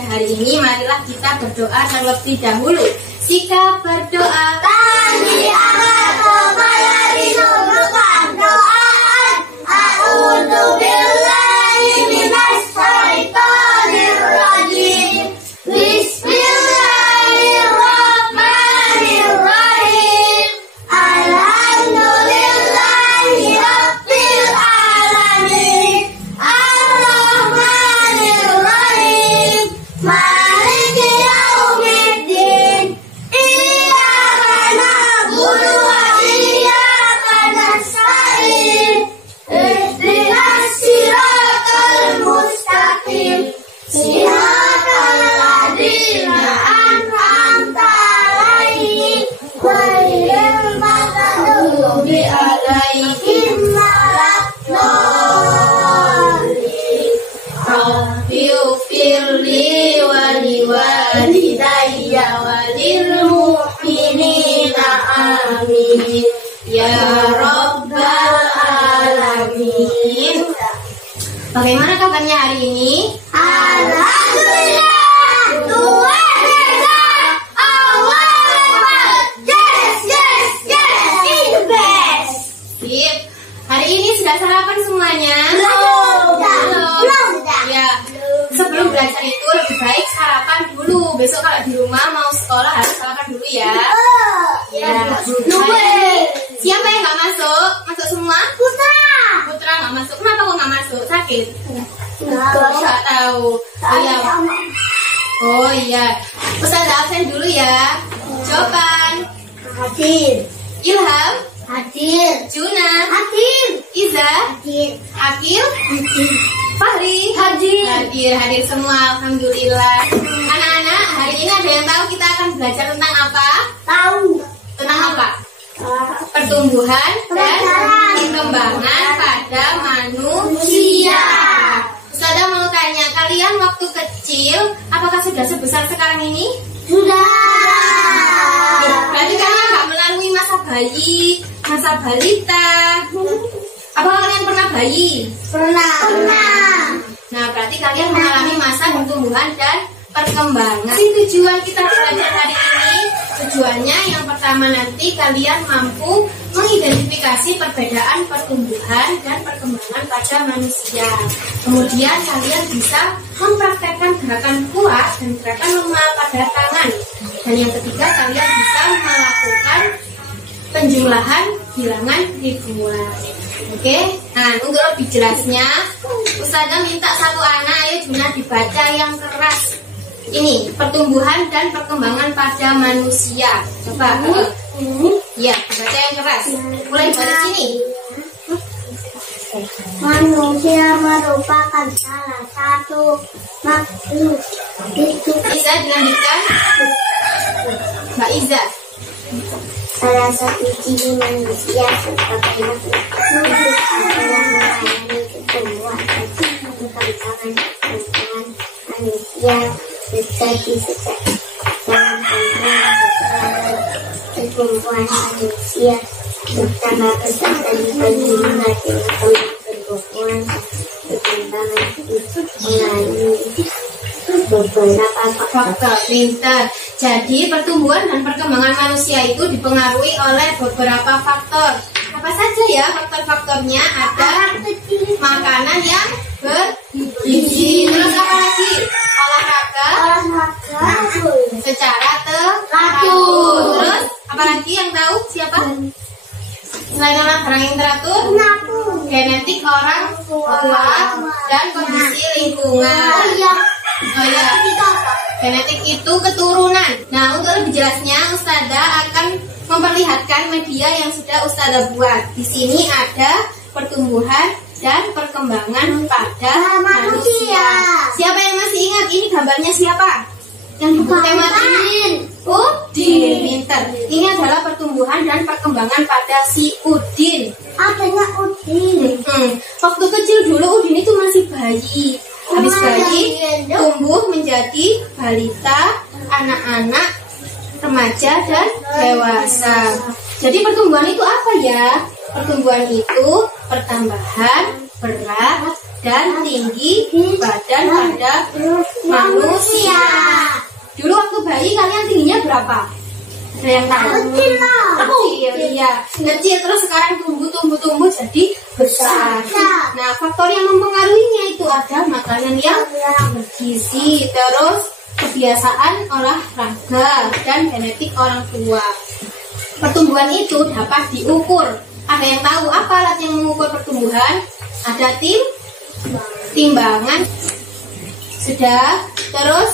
pada hari ini, marilah kita berdoa terlebih dahulu. Sikap berdoa. Kami akan kembali menunjukkan doa. A'udzubillahi minasyaitonirrajim. Bismillahirrahmanirrahim. Alhamdulillahi rabbil alamin. Ar-Rahmanir-Rahim. Maliki yaumiddin. Iyyaka na'budu wa iyyaka nasta'in. Ihdinas siratal mustaqim. Siratal ladzina an'amta 'alaihim ghairil maghdubi 'alaihim waladdallin. Rabbighfirli wa liwalidayya wa lil mu'minina amin ya rabbal alamin. Bagaimana kabarnya hari ini? Alhamdulillah, Tuhan hebat, Allah hebat, yes, it's the best. Sip. Hari ini sudah sarapan semuanya? Belum. Ya. Sebelum belajar itu lebih baik sarapan dulu. Besok kalau di rumah mau sekolah harus sarapan dulu ya. Ya. Siapa yang nggak masuk? Masuk semua? Putra nggak masuk. Kenapa kok nggak masuk? Sakit? Nggak tahu. Oh iya. Ustazah absen dulu ya. Jawaban. Hadir. Ilham. Hadir. Juna. Hadir. Iza. Hadir. Akil. Hadir. Fahri. Hadir semua. Alhamdulillah. Anak-anak, hari ini ada yang tahu kita akan belajar tentang apa? Tahu. Tentang apa? Pertumbuhan dan perkembangan pada manusia. Ustazah mau tanya, kalian waktu kecil apakah sudah sebesar sekarang ini? Sudah. Berarti kalian nggak melalui masa bayi, masa balita. Apakah kalian pernah bayi? Pernah. Nah, berarti kalian mengalami masa pertumbuhan dan perkembangan. Tujuan kita belajar hari ini, tujuannya yang pertama nanti kalian mampu mengidentifikasi perbedaan pertumbuhan dan perkembangan pada manusia. Kemudian kalian bisa mempraktekkan gerakan kuat dan gerakan lemah pada tangan. Dan yang ketiga, kalian bisa melakukan penjumlahan bilangan ribuan. Oke, nah untuk lebih jelasnya, Ustazah minta satu anak, ayo Juna dibaca yang keras. Ini pertumbuhan dan perkembangan pada manusia. Coba, ya baca yang keras. Mulai dari sini. Manusia merupakan salah satu makhluk hidup. Iza dilanjutkan. Mbak Iza. Salah satu ciri manusia sebagai makhluk hidup adalah melayani pertumbuhan dan perkembangan manusia menjadi sejak dalam pertumbuhan manusia bertambah besar dan bagaimana dengan pertumbuhan perkembangan hidup melalui beberapa Faktor pintar. Jadi pertumbuhan dan perkembangan manusia itu dipengaruhi oleh beberapa faktor. Apa saja ya faktor-faktornya? Ada makanan yang bergizi. Terus apa lagi? Olahraga secara teratur. Terus apa lagi yang tahu? Siapa? Selain olahraga yang teratur, genetik orang tua dan kondisi lingkungan. Oh ya, genetik itu keturunan. Nah, untuk lebih jelasnya, Ustazah akan memperlihatkan media yang sudah Ustazah buat. Di sini ada pertumbuhan dan perkembangan pada manusia. Siapa yang masih ingat ini gambarnya siapa? Yang di buku tema ini? Udin. Pinter. Ini adalah pertumbuhan dan perkembangan pada si Udin. Adanya Udin. Waktu kecil dulu Udin itu masih bayi. Habis bayi tumbuh menjadi balita, anak-anak, remaja dan dewasa. Jadi pertumbuhan itu apa ya? Pertumbuhan itu pertambahan berat dan tinggi badan pada manusia. Dulu waktu bayi kalian tingginya berapa? Ada yang tahu? Kecil, iya. Kecil terus sekarang tumbuh jadi besar. Nah, faktor yang mempengaruhinya itu ada makanan yang bergizi, terus kebiasaan olahraga dan genetik orang tua. Pertumbuhan itu dapat diukur. Ada yang tahu apa alat yang mengukur pertumbuhan? Ada timbangan. Sudah. Terus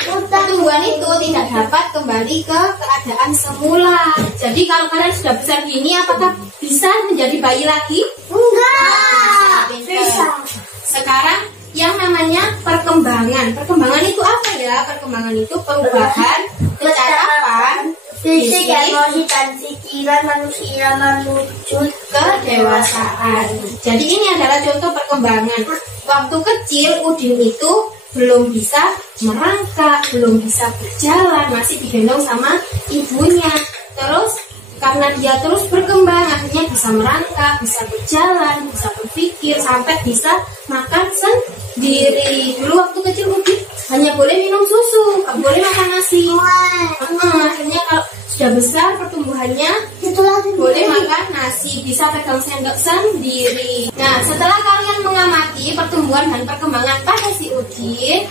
pertumbuhan itu tidak dapat kembali ke keadaan semula. Jadi kalau kalian sudah besar gini, apakah bisa menjadi bayi lagi? Enggak. Bisa. Sekarang yang namanya perkembangan. Perkembangan itu apa ya? Perkembangan itu perubahan kecakapan, fisik, emosi, dan pikiran manusia menuju ke dewasaan. Jadi ini adalah contoh perkembangan. Waktu kecil Udin itu belum bisa merangkak, belum bisa berjalan, masih digendong sama ibunya. Terus karena dia terus berkembang, akhirnya bisa merangkak, bisa berjalan, bisa berpikir, sampai bisa makan sendiri. Dulu waktu kecil Udin hanya boleh minum susu, nggak boleh makan nasi. Akhirnya kalau sudah besar pertumbuhannya boleh makan nasi, bisa pegang sendok sendiri. Nah, setelah kalian mengamati pertumbuhan dan perkembangan pada si Udin,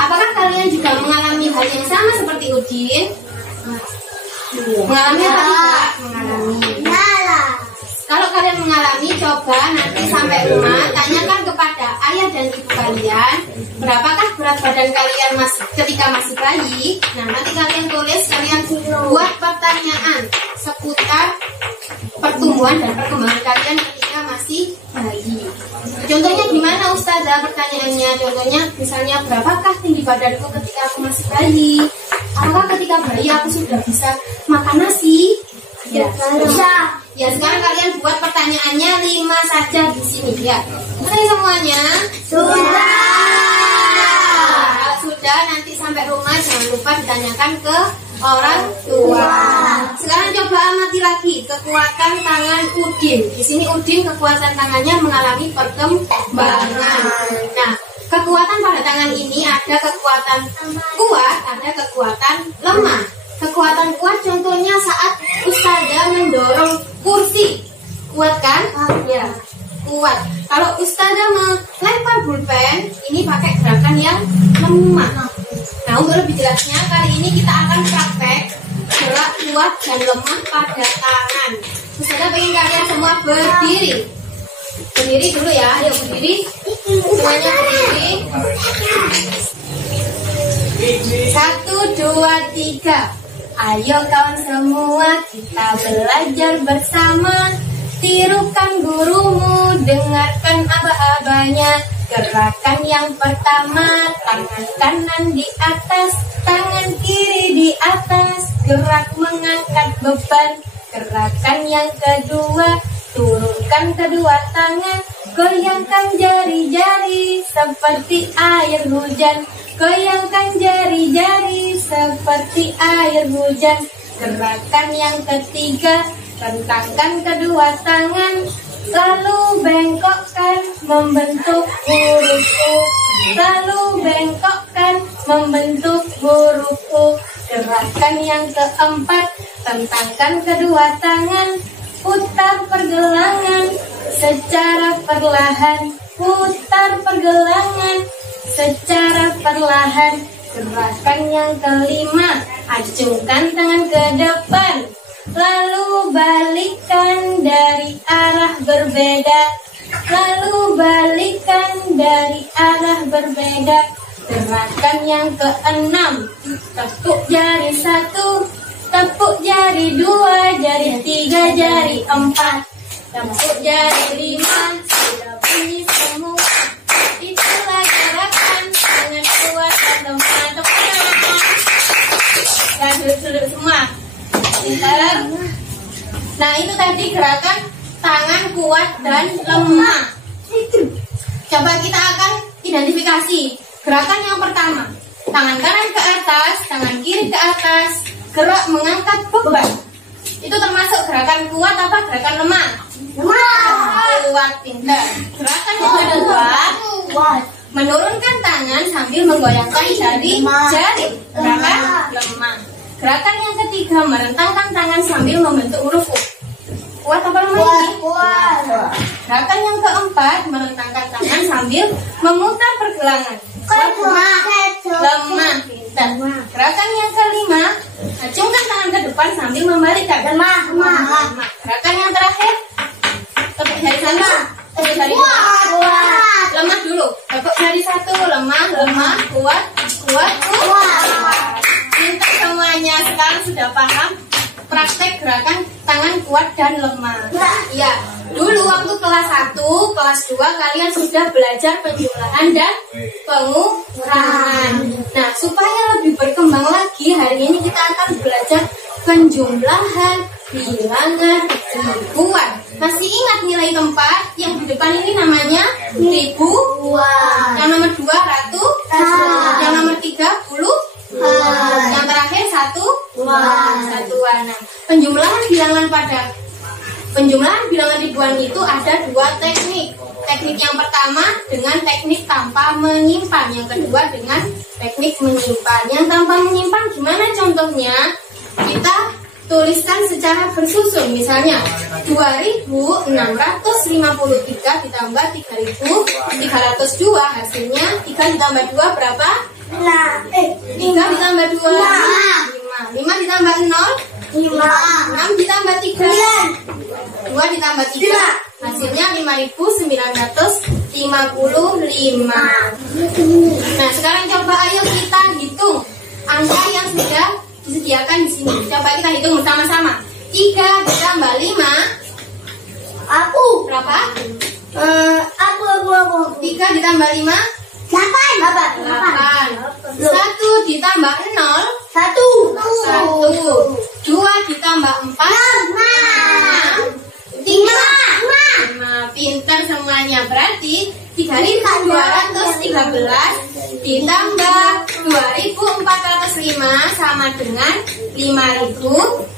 apakah kalian juga mengalami hal yang sama seperti Udin? Mengalami apa tidak? Mengalami. Kalau kalian mengalami, coba nanti sampai rumah tanyakan kepada ayah dan ibu kalian, berapakah berat badan kalian ketika masih bayi. Nah, nanti kalian tulis, kalian buat pertanyaan seputar pertumbuhan dan perkembangan kalian ketika masih bayi. Contohnya gimana Ustazah pertanyaannya? Contohnya misalnya, berapakah tinggi badanku ketika aku masih bayi? Apakah ketika bayi aku sudah bisa makan nasi? Ya, bisa. Ya, sekarang kalian buat pertanyaannya 5 saja di sini ya. Oke semuanya? Sudah. Kalau sudah, nanti sampai rumah jangan lupa ditanyakan ke orang tua. Sekarang coba amati lagi kekuatan tangan Udin. Di sini Udin kekuatan tangannya mengalami perkembangan. Nah, kekuatan pada tangan ini ada kekuatan kuat, ada kekuatan lemah. Kekuatan kuat contohnya saat Ustazah mendorong kursi. Kuat kan? Ya, kuat. Kalau Ustazah melempar pulpen, ini pakai gerakan yang lemah. Nah, untuk lebih jelasnya, kali ini kita akan praktek gerak kuat dan lemah pada tangan. Ustazah pengen kalian semua berdiri. Berdiri dulu ya, ayo berdiri. Semuanya berdiri. 1, 2, 3. Ayo kawan semua, kita belajar bersama. Tirukan gurumu, dengarkan aba-abanya. Gerakan yang pertama, tangan kanan di atas, tangan kiri di atas. Gerak mengangkat beban. Gerakan yang kedua, turunkan kedua tangan. Goyangkan jari-jari seperti air hujan. Goyangkan jari-jari seperti air hujan. Gerakan yang ketiga, rentangkan kedua tangan, lalu bengkokkan membentuk huruf U. Lalu bengkokkan membentuk huruf U. Gerakan yang keempat, rentangkan kedua tangan, putar pergelangan secara perlahan. Putar pergelangan secara perlahan. Gerakan yang kelima, acungkan tangan ke depan, lalu balikkan dari arah berbeda. Lalu balikkan dari arah berbeda. Gerakan yang keenam, tepuk jari 1, tepuk jari 2, jari 3, jari 4, tepuk jari 5, sudah bunyi semua. Itulah gerakan dengan kuat dan lemah. Dan duduk semua. Nah, itu tadi gerakan tangan kuat dan lemah. Coba kita akan identifikasi. Gerakan yang pertama, tangan kanan ke atas, tangan kiri ke atas, gerak mengangkat beban. Itu termasuk gerakan kuat apa gerakan lemah? Lemah. Kuat, pintar. Gerakan yang kedua, menurunkan tangan sambil menggoyangkan jari. Gerakan lemah. Gerakan yang ketiga, merentangkan tangan sambil membentuk huruf U. Kuat apa lemah ini? Kuat. Gerakan yang keempat, merentangkan tangan sambil memutar pergelangan. Lemah. Pintar. Gerakan yang kelima, acungkan tangan ke depan sambil membalikkan. Lemah. Gerakan yang terakhir, tepuk jari sana. Tepuk jari Kuat. lemah dulu. Tepuk jari satu, lemah, kuat. Pintar semuanya. Sekarang sudah paham praktek gerakan tangan kuat dan lemah. Ya, dulu waktu kelas 1, kelas 2 kalian sudah belajar penjumlahan dan pengurangan. Nah, supaya lebih berkembang lagi, hari ini kita akan belajar penjumlahan, bilangan, ribuan. Masih ingat nilai tempat yang di depan ini namanya ribu? Yang nomor 2 ratus, yang nomor 3 puluh, yang terakhir satuan. Nah, penjumlahan bilangan ribuan itu ada 2 teknik. Teknik yang pertama dengan teknik tanpa menyimpan, yang kedua dengan teknik menyimpan. Yang tanpa menyimpan gimana contohnya? Kita tuliskan secara bersusun. Misalnya 2653 ditambah 3302, hasilnya 3 ditambah 2 berapa? 3 ditambah 2 5 ditambah 0 6 ditambah 3 2 ditambah 3, hasilnya 5955. Nah, sekarang coba ayo kita hitung angka yang sudah disediakan di sini. Coba kita hitung bersama-sama. 3 ditambah 5 berapa? Aku. 3 ditambah 5 8. 1 ditambah 0 1. 2 ditambah 4 5. Pintar semuanya. Berarti 3213 ditambah 2405 sama dengan 5618.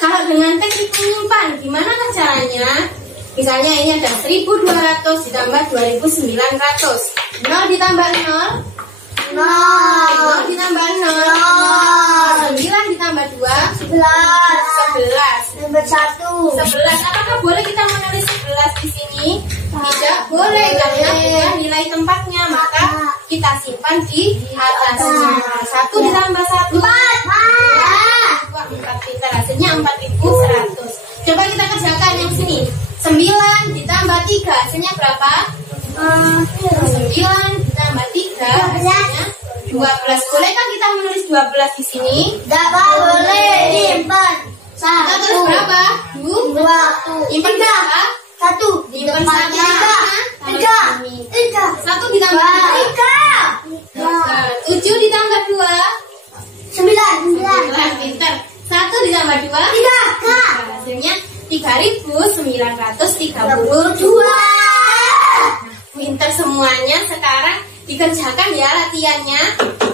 Kalau dengan teknik menyimpan gimana caranya? Misalnya ini ada 1200 ditambah 2900. 0 ditambah 0 0 ditambah 0 9 ditambah 2 11 11. Apakah boleh kita menulis 11 di sini? Tidak boleh karena punya nilai tempatnya, maka kita simpan di atasnya. 1 ditambah 1 4. Pintar, hasilnya 4100. Coba kita kerjakan yang sini. 9 ditambah 3 hasilnya berapa? 9 ditambah 3 hasilnya 12. Bolehkah kita menulis 12 di sini? Tidak boleh simpan. Kita tulis berapa? 2. Simpan berapa? 1. Simpan 1. 1 ditambah 3 7 ditambah 2 9. Pintar. 1 ditambah 2 3. Hasilnya 3932. Pintar semuanya. Sekarang dikerjakan ya latihannya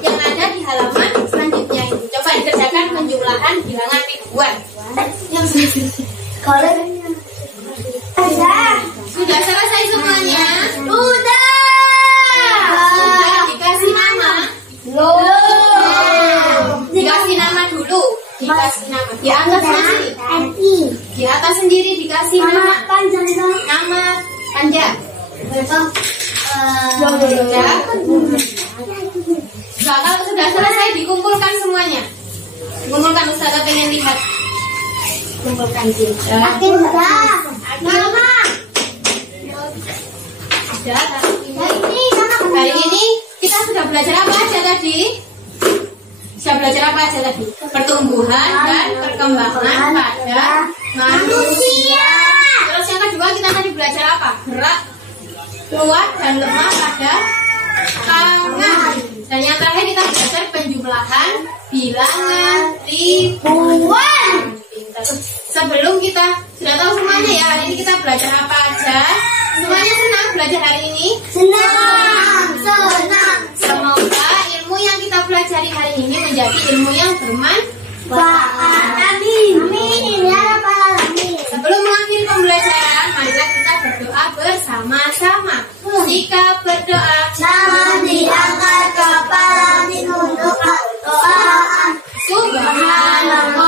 yang ada di halaman selanjutnya ini. Coba dikerjakan penjumlahan bilangan ribuan. Sudah selesai semuanya? Sudah. Dikasih nama? Dikasih nama dulu. Dikasih nama. Di atas sendiri. Di atas sendiri dikasih nama. Nama panjang. Nah, kalau sudah selesai dikumpulkan semuanya. Kumpulkan, Ustazah pengen lihat. Kumpulkan cinta. Hari ini kita sudah belajar apa aja tadi? Sudah belajar apa aja tadi? Pertumbuhan dan perkembangan pada manusia. Terus yang kedua kita tadi belajar apa? Gerak, kuat dan lemah pada tangan. Dan yang terakhir kita belajar penjumlahan bilangan ribuan. Sebelum kita sudah tahu semuanya ya, hari ini kita belajar apa aja? Semuanya senang belajar hari ini? Senang. Semoga ilmu yang kita pelajari hari ini menjadi ilmu yang bermanfaat. Amin. Ya Rabbal Alamin. Sebelum mengakhiri pembelajaran, marilah kita berdoa bersama-sama. Sama-sama.